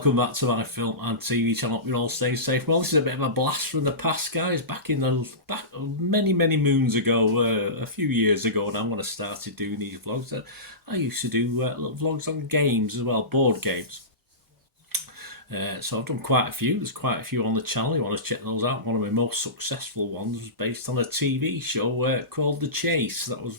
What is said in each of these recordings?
welcome back to my film and TV channel. Hope you're all staying safe. Well, this is a bit of a blast from the past, guys. Back many moons ago, a few years ago now, when I started doing these vlogs, I used to do little vlogs on games as well, board games. So I've done quite a few. There's quite a few on the channel. You want to check those out. One of my most successful ones was based on a TV show called The Chase. That was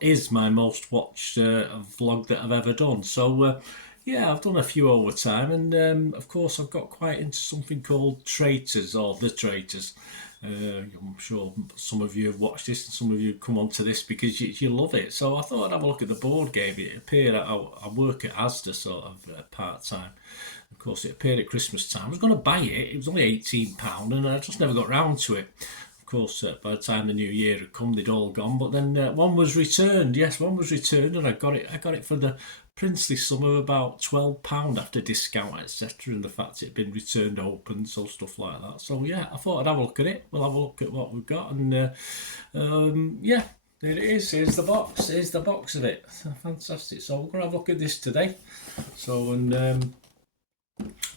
is my most watched vlog that I've ever done. So yeah, I've done a few over time, and of course I've got quite into something called Traitors, or The Traitors. I'm sure some of you have watched this and some of you come onto this because you love it. So I thought I'd have a look at the board game. It appeared, I work at Asda sort of part-time. Of course, it appeared at Christmas time. I was going to buy it. It was only £18 and I just never got round to it. Of course, by the time the new year had come, they'd all gone. But then one was returned. Yes, one was returned, and I got it for the princely sum of about £12 after discount, etc. And the fact it had been returned open, so stuff like that. So yeah, I thought I'd have a look at it. We'll have a look at what we've got, and yeah, there it is. Here's the box. Here's the box of it. Fantastic. So we're gonna have a look at this today. So and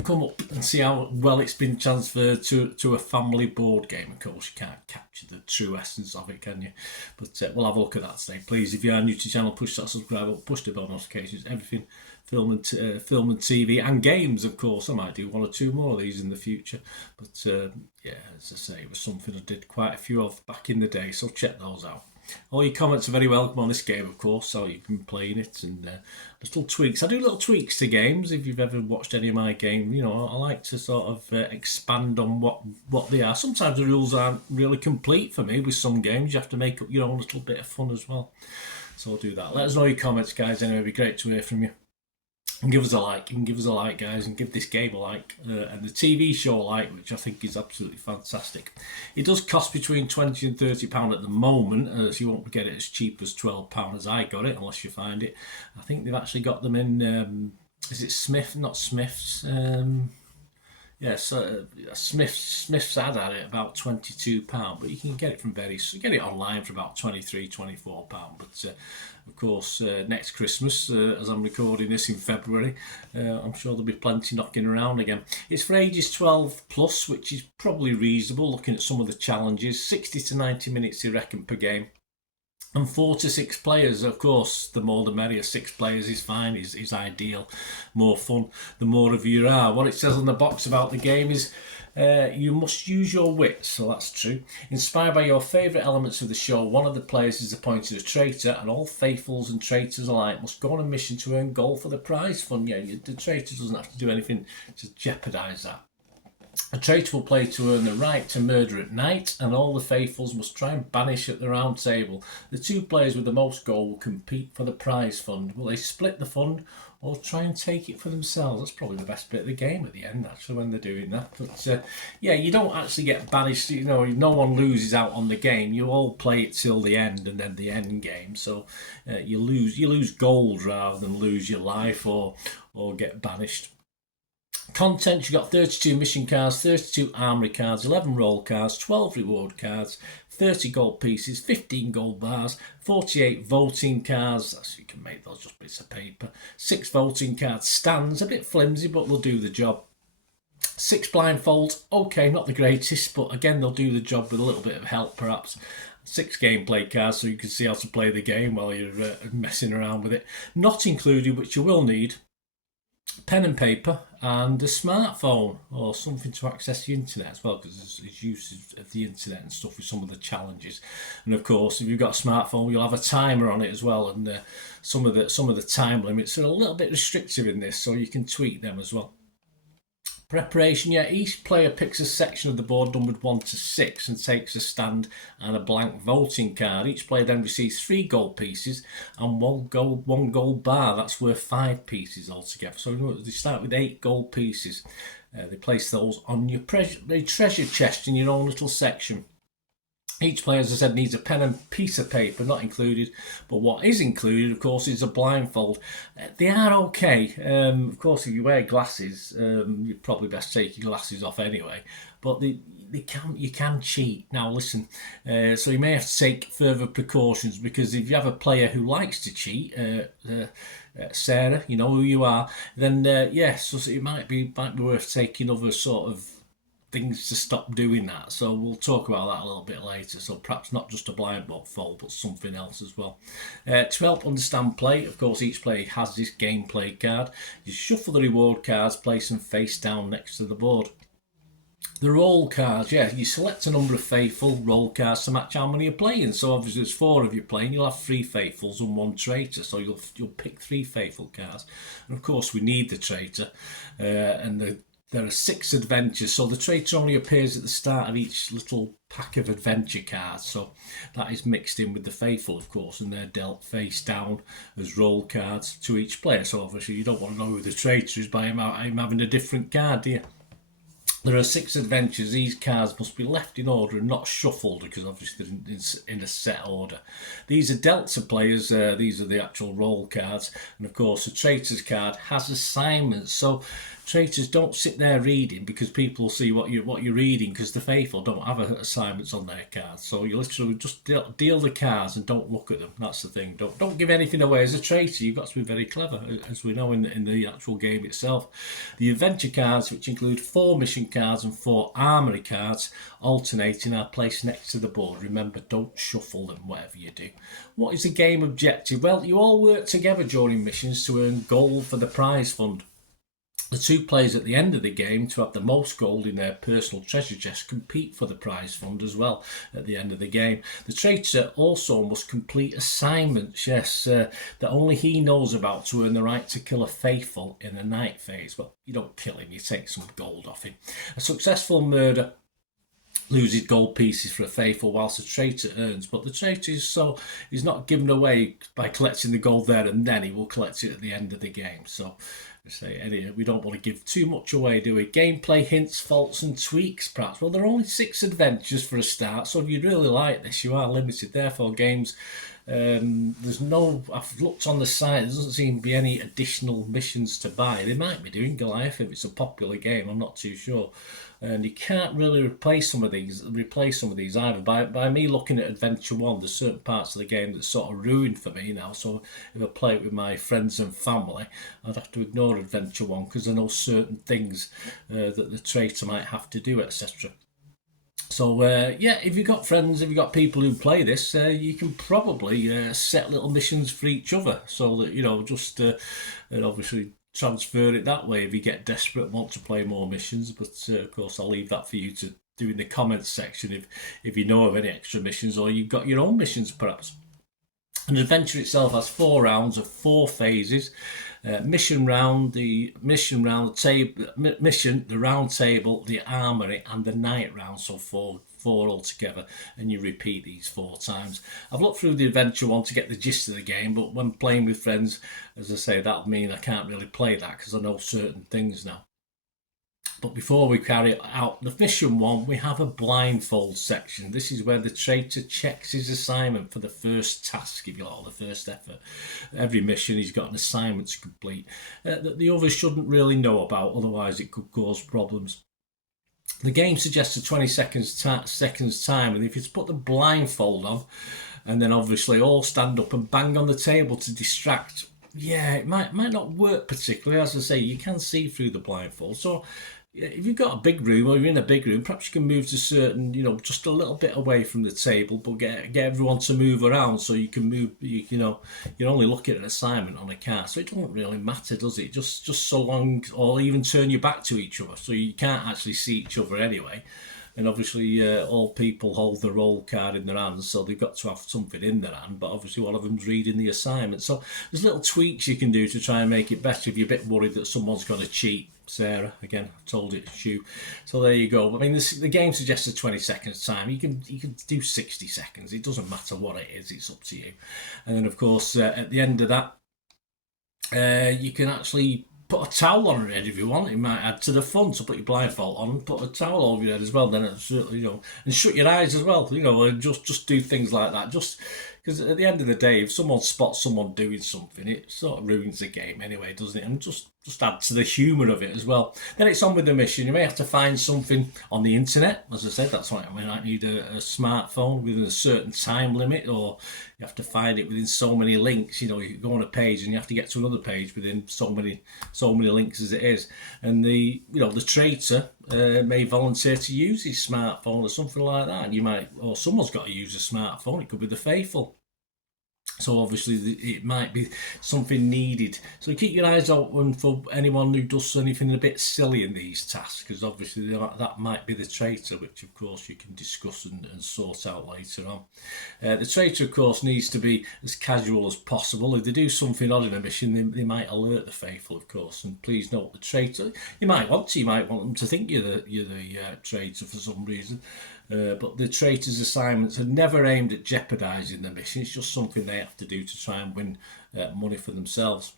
come up and see how well it's been transferred to a family board game. Of course, you can't capture the true essence of it, can you? But we'll have a look at that today. Please, if you are new to the channel, push that subscribe button, push the bell notifications, everything film and TV and games. Of course, I might do one or two more of these in the future. But yeah, as I say, it was something I did quite a few of back in the day, so check those out. All your comments are very welcome on this game, of course, so you've been playing it, and little tweaks. I do little tweaks to games. If you've ever watched any of my games, you know, I like to sort of expand on what they are. Sometimes the rules aren't really complete for me. With some games, you have to make up your own little bit of fun as well. So I'll do that. Let us know your comments, guys. Anyway, it'd be great to hear from you. And give us a like. You can give us a like, guys, and give this game a like, and the TV show a like, which I think is absolutely fantastic. It does cost between £20 and £30 at the moment, so you won't get it as cheap as £12 as I got it, unless you find it. I think they've actually got them in, is it Smith? Not Smith's. Yes, Smith's had it about £22, but you can get it from get it online for about £23, £24. But of course, next Christmas, as I'm recording this in February, I'm sure there'll be plenty knocking around again. It's for ages 12 plus, which is probably reasonable looking at some of the challenges. 60 to 90 minutes, you reckon, per game. And 4 to 6 players, of course, the more the merrier. 6 players is fine, is ideal. More fun, the more of you are. What it says on the box about the game is, you must use your wits, so that's true. Inspired by your favourite elements of the show, one of the players is appointed a traitor, and all faithfuls and traitors alike must go on a mission to earn gold for the prize fund. Yeah, the traitor doesn't have to do anything to jeopardise that. A traitor will play to earn the right to murder at night, and all the faithfuls must try and banish at the round table. The 2 players with the most gold will compete for the prize fund. Will they split the fund or try and take it for themselves? That's probably the best bit of the game at the end, actually, when they're doing that. But yeah, you don't actually get banished. You know, no one loses out on the game. You all play it till the end, and then the end game. So you lose gold rather than lose your life or get banished. Content, you got 32 mission cards, 32 armory cards, 11 roll cards, 12 reward cards, 30 gold pieces, 15 gold bars, 48 voting cards, so you can make those just bits of paper, 6 voting card stands, a bit flimsy but they'll do the job. 6 blindfolds, okay, not the greatest, but again they'll do the job with a little bit of help perhaps. 6 gameplay cards so you can see how to play the game while you're messing around with it. Not included, which you will need, pen and paper and a smartphone or something to access the internet as well, because there's uses of the internet and stuff with some of the challenges. And of course, if you've got a smartphone, you'll have a timer on it as well, and some of the time limits are a little bit restrictive in this, so you can tweak them as well. Preparation, yeah, each player picks a section of the board numbered 1 to 6 and takes a stand and a blank voting card. Each player then receives 3 gold pieces and one gold bar. That's worth 5 pieces altogether. So they start with 8 gold pieces. They place those on your treasure chest in your own little section. Each player, as I said, needs a pen and piece of paper, not included. But what is included, of course, is a blindfold. They are okay. Of course, if you wear glasses, you're probably best take your glasses off anyway. But you can cheat. Now, listen, so you may have to take further precautions, because if you have a player who likes to cheat, Sarah, you know who you are, then yes, so it might be worth taking other sort of things to stop doing that. So we'll talk about that a little bit later. So perhaps not just a blind box fold, but something else as well. To help understand play, of course, each player has this gameplay card. You shuffle the reward cards, place them face down next to the board. The roll cards, yeah, you select a number of faithful roll cards to match how many you're playing. So obviously there's 4 of you playing, you'll have 3 faithfuls and 1 traitor. So you'll pick 3 faithful cards. And of course we need the traitor. There are 6 adventures, so the traitor only appears at the start of each little pack of adventure cards. So that is mixed in with the faithful, of course, and they're dealt face down as roll cards to each player. So obviously you don't want to know who the traitor is by him having a different card, do you? There are 6 adventures. These cards must be left in order and not shuffled because obviously they're in a set order. These are dealt to players. These are the actual roll cards. And of course, the Traitors card has assignments. So traitors don't sit there reading because people will see what you're reading because the faithful don't have assignments on their cards. So you literally just deal the cards and don't look at them. That's the thing. Don't give anything away. As a traitor, you've got to be very clever, as we know in the actual game itself. The adventure cards, which include 4 mission cards and 4 armory cards, alternating, are placed next to the board. Remember, don't shuffle them, whatever you do. What is the game objective? Well, you all work together during missions to earn gold for the prize fund. The 2 players at the end of the game to have the most gold in their personal treasure chest compete for the prize fund as well at the end of the game. The traitor also must complete assignments, that only he knows about to earn the right to kill a faithful in the night phase. Well, you don't kill him, you take some gold off him. A successful murder loses gold pieces for a faithful whilst the traitor earns, but the traitor is not given away by collecting the gold there and then. He will collect it at the end of the game. So anyway, we don't want to give too much away, do we? Gameplay hints, faults and tweaks perhaps. Well, there are only 6 adventures for a start, so if you really like this, you are limited. Therefore, games, there's no, I've looked on the site, there doesn't seem to be any additional missions to buy. They might be doing Goliath if it's a popular game, I'm not too sure. And you can't really replace some of these either. By me looking at Adventure 1, there's certain parts of the game that's sort of ruined for me now. So if I play it with my friends and family, I'd have to ignore Adventure 1 because I know certain things that the traitor might have to do, etc. So if you've got friends, if you've got people who play this, you can probably set little missions for each other, so that and obviously transfer it that way if you get desperate and want to play more missions. But of course, I'll leave that for you to do in the comments section if you know of any extra missions or you've got your own missions perhaps. An adventure itself has 4 rounds of 4 phases. Mission round, the round table, the armory, and the night round. So 4 altogether, and you repeat these 4 times. I've looked through the adventure one to get the gist of the game, but when playing with friends, as I say, that'll mean I can't really play that because I know certain things now. But before we carry out the mission one, we have a blindfold section. This is where the traitor checks his assignment for the first task, if you like, the first effort. Every mission he's got an assignment to complete that the others shouldn't really know about, otherwise it could cause problems. The game suggests a 20 seconds time, and if you put the blindfold on, and then obviously all stand up and bang on the table to distract, it might not work particularly. As I say, you can see through the blindfold. So if you've got a big room or you're in a big room, perhaps you can move to certain, just a little bit away from the table, but get everyone to move around so you can move. You're only looking at an assignment on a card, so it doesn't really matter, does it? Just so long, or even turn your back to each other, so you can't actually see each other anyway. And obviously, all people hold the roll card in their hands, so they've got to have something in their hand. But obviously, one of them's reading the assignment. So there's little tweaks you can do to try and make it better if you're a bit worried that someone's going to cheat. Sarah, again, I told it, Shu. So there you go. I mean, the game suggests a 20 seconds time. You can do 60 seconds. It doesn't matter what it is. It's up to you. And then, of course, at the end of that, you can actually put a towel on your head if you want. It might add to the fun. So put your blindfold on and put a towel over your head as well. Then it's, and shut your eyes as well. And just do things like that. Just Because at the end of the day, if someone spots someone doing something, it sort of ruins the game anyway, doesn't it? And just add to the humour of it as well. Then it's on with the mission. You may have to find something on the internet. As I said, that's why we might need a smartphone within a certain time limit, or you have to find it within so many links. You know, you go on a page and you have to get to another page within so many links as it is. And the traitor may volunteer to use his smartphone or something like that. And you might, or someone's got to use a smartphone. It could be the faithful. So obviously it might be something needed. So keep your eyes open for anyone who does anything a bit silly in these tasks, because obviously that might be the traitor, which of course you can discuss and sort out later on. The traitor, of course, needs to be as casual as possible. If they do something odd in a mission, they might alert the faithful, of course. And please note, the traitor, you might want them to think you're the traitor for some reason. But the traitors' assignments are never aimed at jeopardising the mission. It's just something they have to do to try and win money for themselves.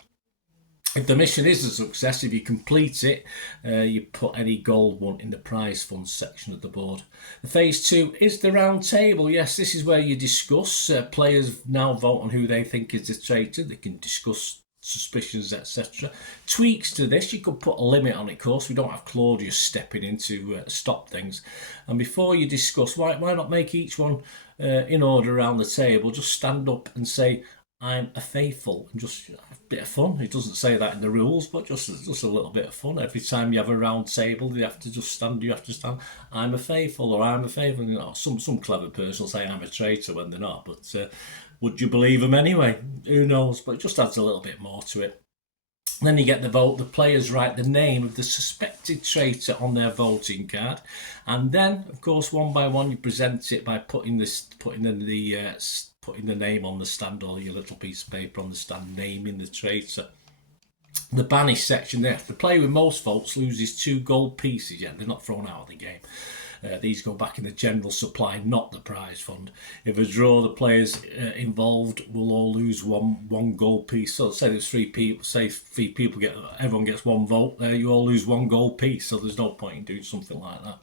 If the mission is a success, if you complete it, you put any gold won in the prize funds section of the board. The phase 2 is the round table. Yes, this is where you discuss. Players now vote on who they think is the traitor. They can discuss suspicions, etc. Tweaks to this, you could put a limit on it, of course. We don't have Claudius stepping in to stop things. And before you discuss, why not make each one in order around the table? Just stand up and say, I'm a faithful, and just have a bit of fun. It doesn't say that in the rules, but just a little bit of fun. Every time you have a round table, you have to stand, I'm a faithful, or I'm a faithful. You know, some clever person will say I'm a traitor when they're not, but would you believe them anyway? Who knows? But it just adds a little bit more to it. Then you get the vote. The players write the name of the suspected traitor on their voting card, and then, of course, one by one, you present it by putting the name on the stand, or your little piece of paper on the stand, naming the traitor. The banish section there. The player with most votes loses 2 gold pieces. Yeah, they're not thrown out of the game. These go back in the general supply, not the prize fund. If a draw, the players involved will all lose one gold piece. So say there's 3 people. Say 3 people everyone gets 1 vote. You all lose 1 gold piece. So there's no point in doing something like that.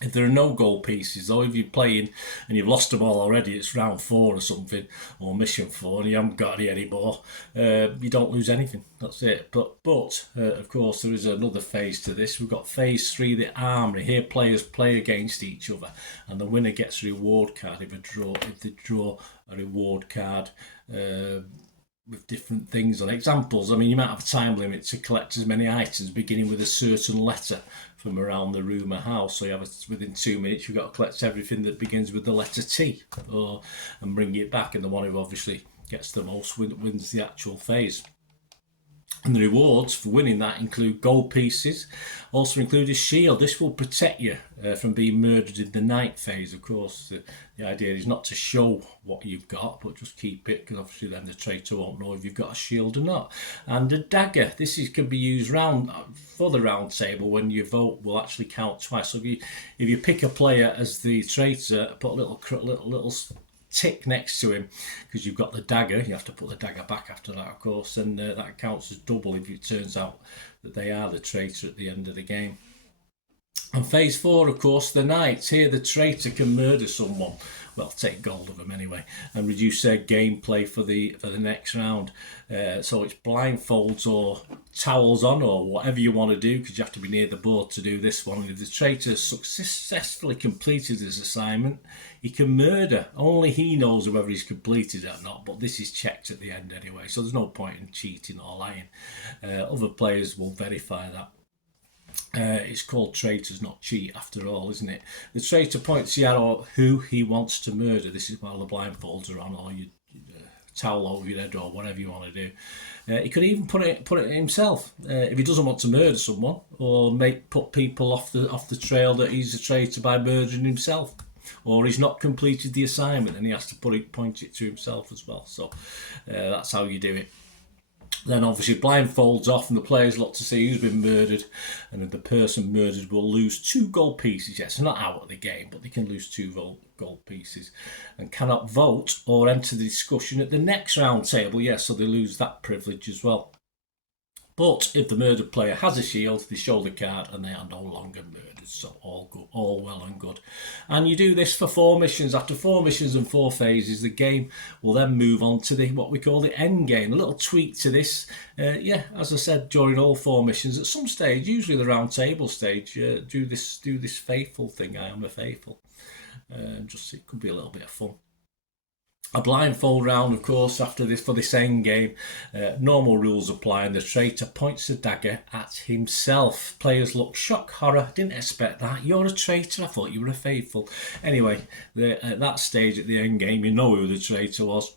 If there are no gold pieces, though, if you're playing and you've lost them all already, it's round 4 or something, or mission 4, and you haven't got any anymore, you don't lose anything. That's it. But of course, there is another phase to this. We've got phase 3, the armory. Here, players play against each other, and the winner gets a reward card if they draw a reward card with different things on examples. I mean, you might have a time limit to collect as many items beginning with a certain letter from around the room or house. So you have within 2 minutes, you've got to collect everything that begins with the letter T, and bring it back. And the one who obviously gets the most wins the actual phase. And the rewards for winning that include gold pieces, also include a shield. This will protect you from being murdered in the night phase. Of course, the idea is not to show what you've got, but just keep it, because obviously then the traitor won't know if you've got a shield or not. And a dagger. This can be used for the round table when your vote will actually count twice. So if you pick a player as the traitor, put a little tick next to him, because you've got the dagger. You have to put the dagger back after that, of course, and that counts as double if it turns out that they are the traitor at the end of the game. And phase 4, of course, the knights. Here the traitor can murder someone, well, take gold of them anyway, and reduce their gameplay for the next round. So it's blindfolds or towels on, or whatever you want to do, because you have to be near the board to do this one. And if the traitor successfully completed his assignment, he can murder. Only he knows whether he's completed it or not, but this is checked at the end anyway, so there's no point in cheating or lying. Other players will verify that. It's called traitors, not cheat, after all, isn't it? The traitor points the arrow at who he wants to murder. This is while the blindfolds are on, or you towel over your head, or whatever you want to do. He could even put it himself if he doesn't want to murder someone, or put people off the trail that he's a traitor by murdering himself, or he's not completed the assignment and he has to point it to himself as well. So that's how you do it. Then obviously blindfolds off and the players look to see who's been murdered, and then the person murdered will lose 2 gold pieces. Yes, they're not out of the game, but they can lose 2 gold pieces and cannot vote or enter the discussion at the next round table. Yes, so they lose that privilege as well. But if the murdered player has a shield, they show the card and they are no longer murdered. So all good, all well and good. And you do this for 4 missions. After 4 missions and 4 phases, the game will then move on to the what we call the end game. A little tweak to this. Yeah, as I said, during all 4 missions, at some stage, usually the round table stage, do this faithful thing. I am a faithful. Just it could be a little bit of fun. A blindfold round, of course, after this for this end game. Normal rules apply, and the traitor points the dagger at himself. Players look shocked, horror. Didn't expect that. You're a traitor. I thought you were a faithful. Anyway, at that stage at the end game, you know who the traitor was.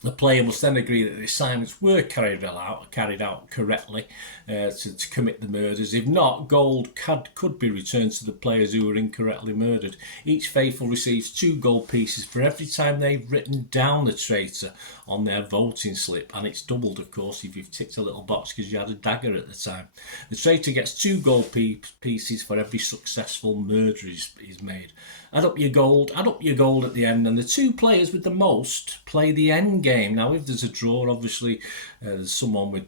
The player must then agree that the assignments were carried out correctly to commit the murders. If not, gold could be returned to the players who were incorrectly murdered. Each faithful receives 2 gold pieces for every time they've written down the traitor on their voting slip, and it's doubled, of course, if you've ticked a little box because you had a dagger at the time. The traitor gets 2 gold pieces for every successful murder is made. Add up your gold at the end, and the 2 players with the most play the end game. Now, if there's a draw, obviously there's someone with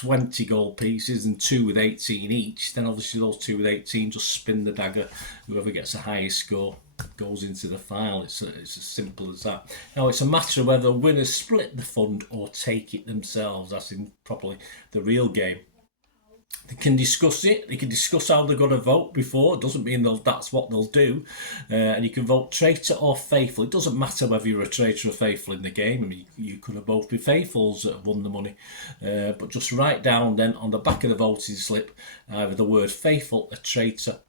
20 gold pieces and 2 with 18 each, then obviously those 2 with 18 just spin the dagger. Whoever gets the highest score goes into the file. It's as simple as that. Now, it's a matter of whether winners split the fund or take it themselves. That's in probably the real game. They can discuss it. They can discuss how they're going to vote before. It doesn't mean that's what they'll do. And you can vote traitor or faithful. It doesn't matter whether you're a traitor or faithful in the game. I mean, you could have both be faithfuls that have won the money. But just write down then on the back of the voting slip either the word faithful or traitor.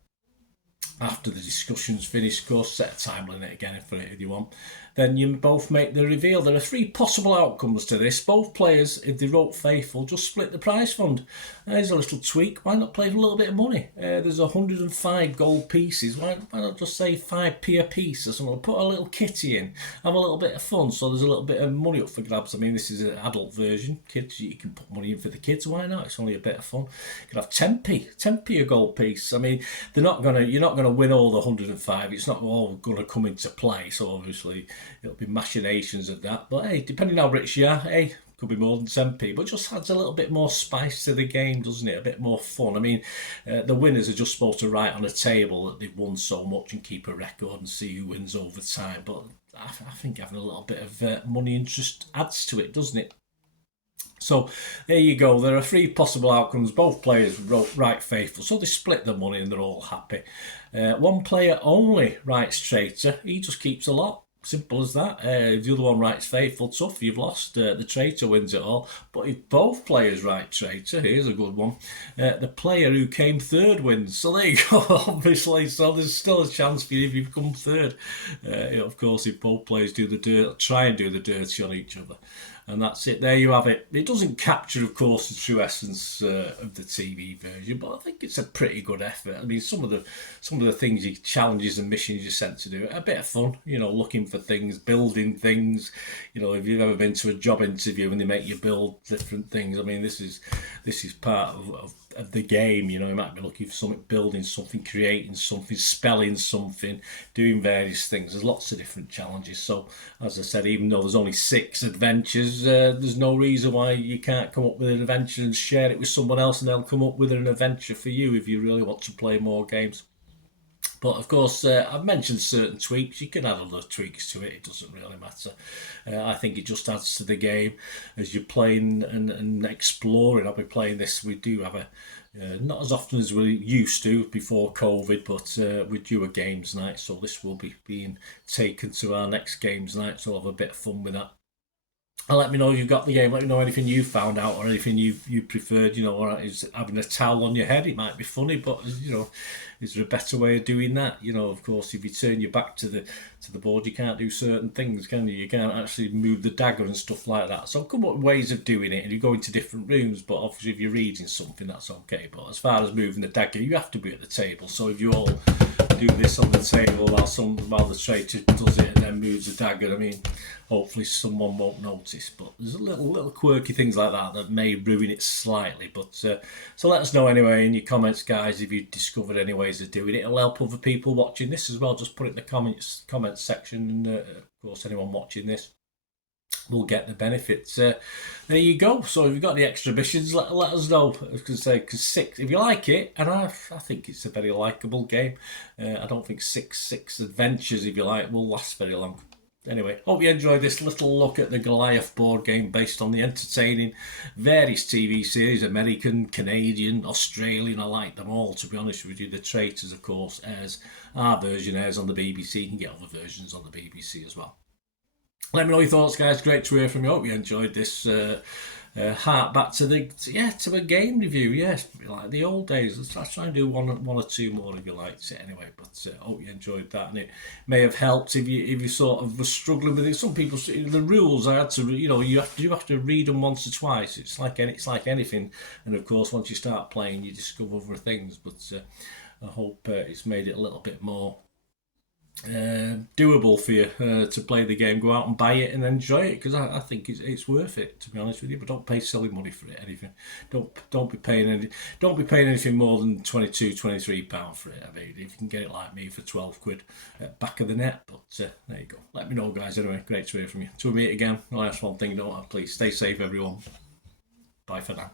After the discussion's finished, of course, set a time limit again for it if you want. Then you both make the reveal. There are 3 possible outcomes to this. Both players, if they wrote faithful, just split the prize fund. There's a little tweak. Why not play for a little bit of money? There's 105 gold pieces. Why not just say 5p a piece or something? Put a little kitty in. Have a little bit of fun. So there's a little bit of money up for grabs. I mean, this is an adult version. Kids, you can put money in for the kids. Why not? It's only a bit of fun. You can have 10p a gold piece. I mean, you're not gonna win all the 105. It's not all gonna come into play. So obviously it'll be machinations of that, but hey, depending how rich you are, hey, could be more than 10p, but just adds a little bit more spice to the game, doesn't it? A bit more fun. I mean, the winners are just supposed to write on a table that they've won so much and keep a record and see who wins over time, but I think having a little bit of money interest adds to it, doesn't it? So there you go. There are 3 possible outcomes. Both players wrote right faithful, so they split the money and they're all happy. One player only writes traitor. He just keeps a lot. Simple as that. If the other one writes faithful, tough, you've lost. The traitor wins it all. But if both players write traitor, here's a good one. The player who came third wins. So there you go, obviously. So there's still a chance for you if you've come third. Of course, if both players do the dirt, try and do the dirty on each other. And that's it. There you have it. It doesn't capture, of course, the true essence of the TV version, but I think it's a pretty good effort. I mean, some of the things, challenges and missions you're sent to do, are a bit of fun. You know, looking for things, building things. You know, if you've ever been to a job interview and they make you build different things, I mean, this is part of the game. You know, you might be looking for something, building something, creating something, spelling something, doing various things. There's lots of different challenges. So, as I said, even though there's only 6 adventures, there's no reason why you can't come up with an adventure and share it with someone else, and they'll come up with an adventure for you if you really want to play more games. But of course, I've mentioned certain tweaks. You can add other tweaks to it. It doesn't really matter. I think it just adds to the game as you're playing and exploring. I'll be playing this. We do have not as often as we used to before COVID, but we do a games night. So this will be being taken to our next games night. So I'll have a bit of fun with that. And let me know if you've got the game. Let me know anything you found out or anything you preferred. You know, or is having a towel on your head? It might be funny, but you know, is there a better way of doing that? You know, of course, if you turn your back to the board, you can't do certain things, can you? You can't actually move the dagger and stuff like that. So come up with ways of doing it, and you go into different rooms. But obviously, if you're reading something, that's okay. But as far as moving the dagger, you have to be at the table. So if you all do this on the table while the traitor does it and then moves the dagger, I mean, hopefully someone won't notice. But there's a little quirky things like that may ruin it slightly. But so let us know anyway in your comments, guys, if you discovered any ways of doing it. It'll help other people watching this as well. Just put it in the comments section, and of course anyone watching this. will get the benefits. There you go. So if you've got the extra missions, let us know. Because six, if you like it, and I think it's a very likeable game. I don't think six adventures, if you like, will last very long. Anyway, hope you enjoyed this little look at the Goliath board game based on the entertaining various TV series, American, Canadian, Australian. I like them all, to be honest with you. The Traitors, of course, our version airs on the BBC. You can get other versions on the BBC as well. Let me know your thoughts, guys. Great to hear from you. Hope you enjoyed this heart back to a game review. Yes, like the old days. Let's try and do one or two more if you liked it anyway. But hope you enjoyed that, and it may have helped if you sort of were struggling with it. Some people, the rules I had to, you have to read them once or twice. It's like anything, and of course once you start playing, you discover other things. But I hope it's made it a little bit more doable for you to play the game. Go out and buy it and enjoy it, because I think it's worth it, to be honest with you. But don't pay silly money for it. Anything. Don't be paying anything more than £22-23 for it. I mean, if you can get it like me for £12 back of the net. But there you go. Let me know, guys. Anyway, great to hear from you. Till we meet again. The last one thing, please stay safe, everyone. Bye for now.